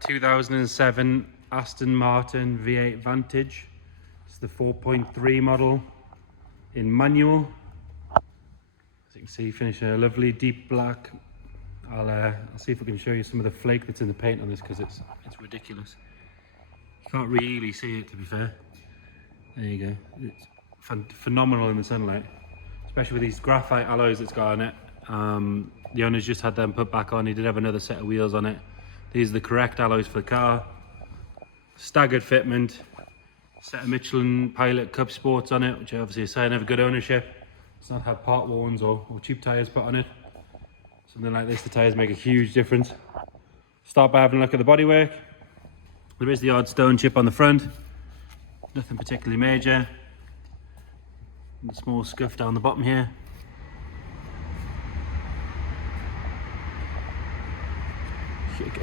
2007 Aston Martin V8 Vantage. It's the 4.3 model in manual. As you can see, finishing a lovely deep black. I'll see if I can show you some of the flake that's in the paint on this, because it's ridiculous. You can't really see it, to be fair. There you go. It's phenomenal in the sunlight, especially with these graphite alloys it's got on it. The owner's just had them put back on. He did have another set of wheels on it. These are the correct alloys for the car. Staggered fitment. Set of Michelin Pilot Cup Sports on it, which are obviously a sign of good ownership. It's not had part warns or cheap tyres put on it. Something like this, the tyres make a huge difference. Start by having a look at the bodywork. There is the odd stone chip on the front. Nothing particularly major. And a small scuff down the bottom here.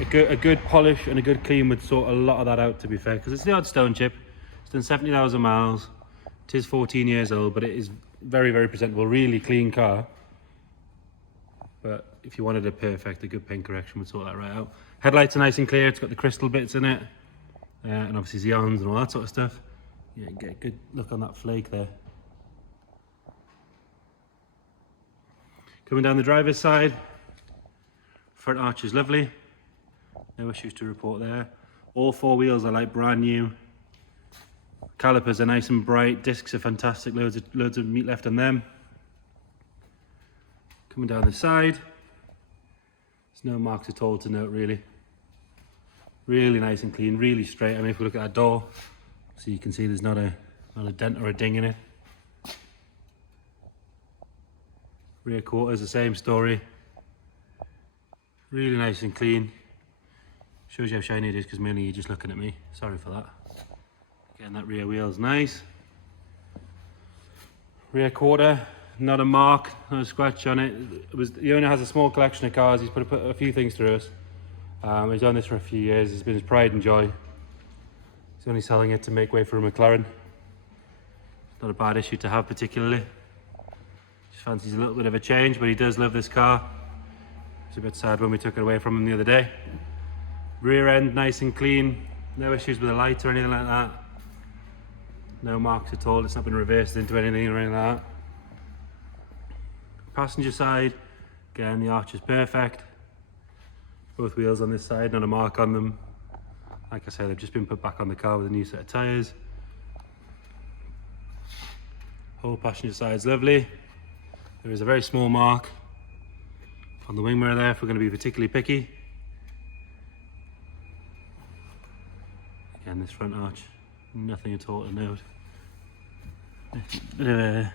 A good polish and a good clean would sort a lot of that out, to be fair, because it's the odd stone chip. It's done 70,000 miles. It is 14 years old, but it is very, very presentable. Really clean car. But if you wanted a good paint correction would sort that right out. Headlights are nice and clear. It's got the crystal bits in it, and obviously Xeons and all that sort of stuff. Yeah, get a good look on that flake there. Coming down the driver's side, front arch is lovely. No issues to report there. All four wheels are like brand new. Calipers are nice and bright. Discs are fantastic. Loads of meat left on them. Coming down the side, there's no marks at all to note, really. Really nice and clean, really straight. I mean, if we look at that door, so you can see there's not a dent or a ding in it. Rear quarters, the same story. Really nice and clean. Shows you how shiny it is, because mainly you're just looking at me. Sorry for that. Again, that rear wheel's nice. Rear quarter, not a mark, not a scratch on it. The owner has a small collection of cars. He's put a few things through us. He's done this for a few years. It's been his pride and joy. He's only selling it to make way for a McLaren. It's not a bad issue to have, particularly. Just fancies a little bit of a change, but he does love this car. It's a bit sad when we took it away from him the other day. Rear end nice and clean. No issues with the lights or anything like that. No marks at all. It's not been reversed into anything or anything like that. Passenger side, again, the arch is perfect. Both wheels on this side, not a mark on them. Like I said, they've just been put back on the car with a new set of tyres. Whole passenger side is lovely. There is a very small mark on the wing mirror there if we're going to be particularly picky. Again, this front arch, nothing at all to note. Yeah,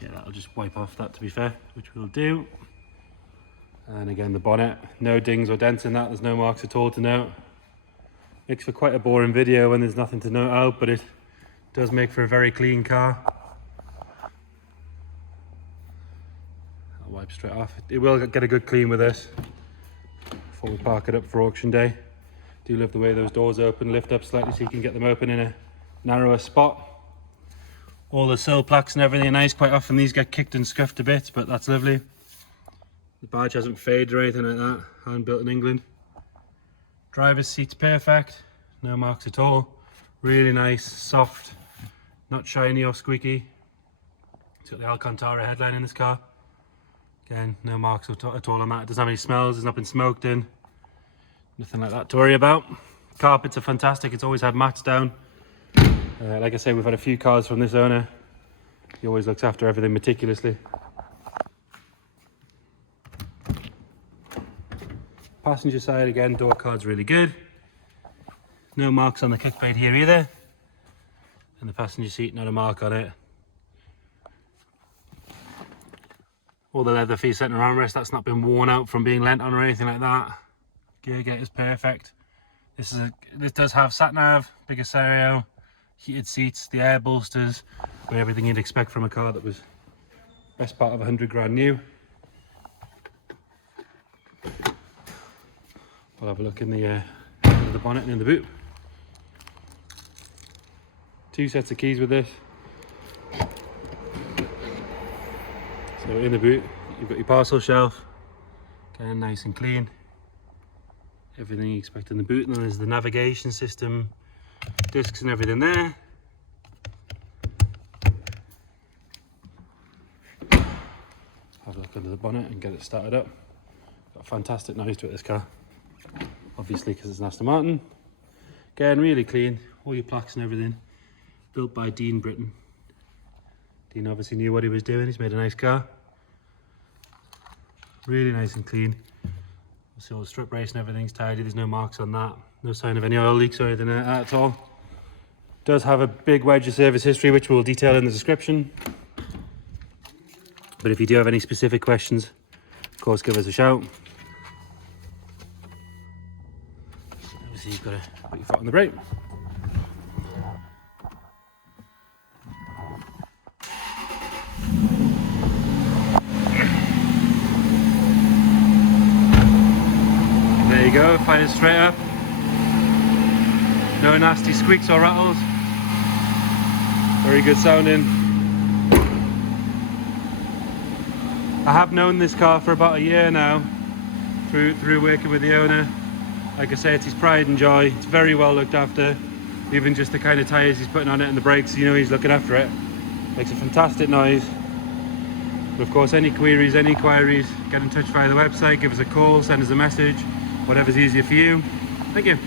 that'll just wipe off that, to be fair, which we'll do. And again, the bonnet, no dings or dents in that. There's no marks at all to note. Makes for quite a boring video when there's nothing to note out, but it does make for a very clean car. I'll wipe straight off. It will get a good clean with this before we park it up for auction day. Do love the way those doors open, lift up slightly so you can get them open in a narrower spot. All the sill plaques and everything are nice. Quite often these get kicked and scuffed to bits, but that's lovely. The badge hasn't faded or anything like that. Hand built in England. Driver's seat's perfect. No marks at all. Really nice, soft, not shiny or squeaky. It's got the Alcantara headline in this car. Again, no marks at all on that. It doesn't have any smells. It's not been smoked in. Nothing like that to worry about. Carpets are fantastic. It's always had mats down. Like I say, we've had a few cars from this owner. He always looks after everything meticulously. Passenger side, again, door card's really good. No marks on the kick plate here either. And the passenger seat, not a mark on it. All the leather for your centre armrest, that's not been worn out from being lent on or anything like that. Gear gate is perfect. This does have sat nav, bigger stereo, heated seats, the air bolsters, with everything you'd expect from a car that was best part of 100 grand new. We'll have a look in the bonnet and in the boot. Two sets of keys with this. So in the boot, you've got your parcel shelf, again nice and clean. Everything you expect in the boot, and then there's the navigation system, discs and everything there. Have a look under the bonnet and get it started up. Got a fantastic noise to it, this car. Obviously because it's an Aston Martin. Again, really clean, all your plaques and everything. Built by Dean Britton. Dean obviously knew what he was doing, he's made a nice car. Really nice and clean. See all the strip race and everything's tidy, there's no marks on that. No sign of any oil leaks or anything like that at all. Does have a big wedge of service history, which we'll detail in the description. But if you do have any specific questions, of course give us a shout. Obviously you've got to put your foot on the brake. There you go, fine and straight up. No nasty squeaks or rattles. Very good sounding. I have known this car for about a year now, through working with the owner. Like I say, it's his pride and joy. It's very well looked after. Even just the kind of tyres he's putting on it and the brakes, you know he's looking after it. Makes a fantastic noise. But of course, any queries, any inquiries, get in touch via the website, give us a call, send us a message, whatever's easier for you. Thank you.